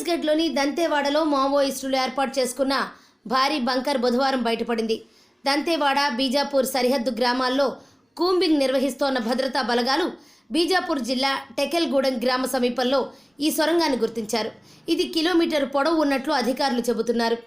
ఛత్తీస్గఢ్లోని దంతేవాడలో మావోయిస్టులు ఏర్పాటు చేసుకున్న భారీ బంకర్ బుధవారం బయటపడింది. దంతేవాడ బీజాపూర్ సరిహద్దు గ్రామాల్లో కూంబింగ్ నిర్వహిస్తోన్న భద్రతా బలగాలు బీజాపూర్ జిల్లా టెకెల్గూడెం గ్రామ సమీపంలో ఈ సొరంగాన్ని గుర్తించారు. ఇది కిలోమీటర్ పొడవు ఉన్నట్లు అధికారులు చెబుతున్నారు.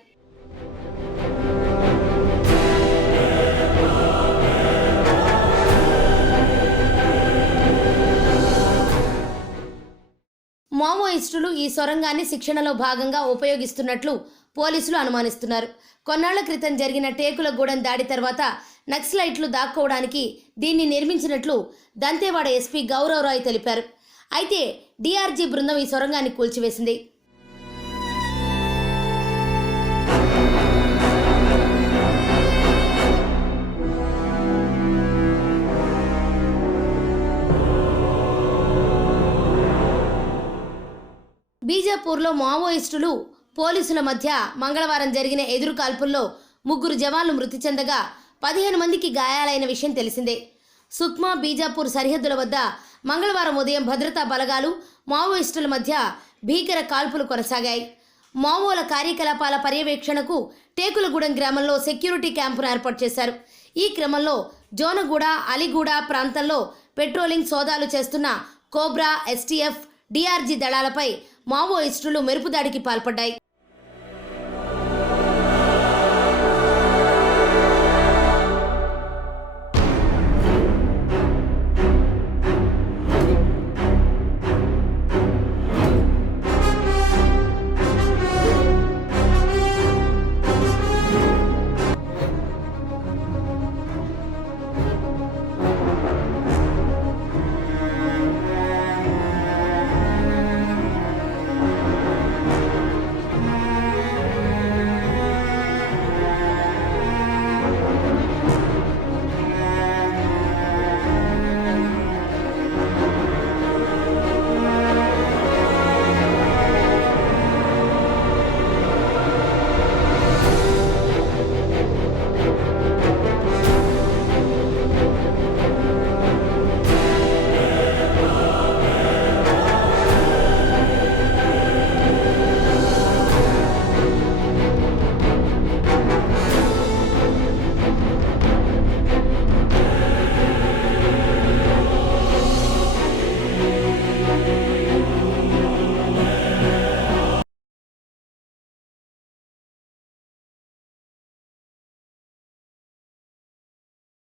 మావోయిస్టులు ఈ సొరంగాన్ని శిక్షణలో భాగంగా ఉపయోగిస్తున్నట్లు పోలీసులు అనుమానిస్తున్నారు. కొన్నాళ్ల క్రితం జరిగిన టేకులగూడెం దాడి తర్వాత నక్సలైట్లు దాక్కోవడానికి దీన్ని నిర్మించినట్లు దంతేవాడ ఎస్పీ గౌరవరాయ్ తెలిపారు. అయితే డీఆర్జీ బృందం ఈ సొరంగాన్ని కూల్చివేసింది. బీజాపూర్లో మావోయిస్టులు పోలీసుల మధ్య మంగళవారం జరిగిన ఎదురు కాల్పుల్లో 3 జవాన్లు మృతి చెందగా 15 మందికి గాయాలైన విషయం తెలిసిందే. సుక్మా బీజాపూర్ సరిహద్దుల వద్ద మంగళవారం ఉదయం భద్రతా బలగాలు మావోయిస్టుల మధ్య భీకర కాల్పులు కొనసాగాయి. మావోల కార్యకలాపాల పర్యవేక్షణకు టేకులగూడెం గ్రామంలో సెక్యూరిటీ క్యాంపును ఏర్పాటు చేశారు. ఈ క్రమంలో జోనగూడ, అలీగూడ ప్రాంతాల్లో పెట్రోలింగ్ సోదాలు చేస్తున్న కోబ్రా, ఎస్టీఎఫ్, డీఆర్జీ దళాలపై మావోయిస్టులు మెరుపుదాడికి పాల్పడ్డాయి.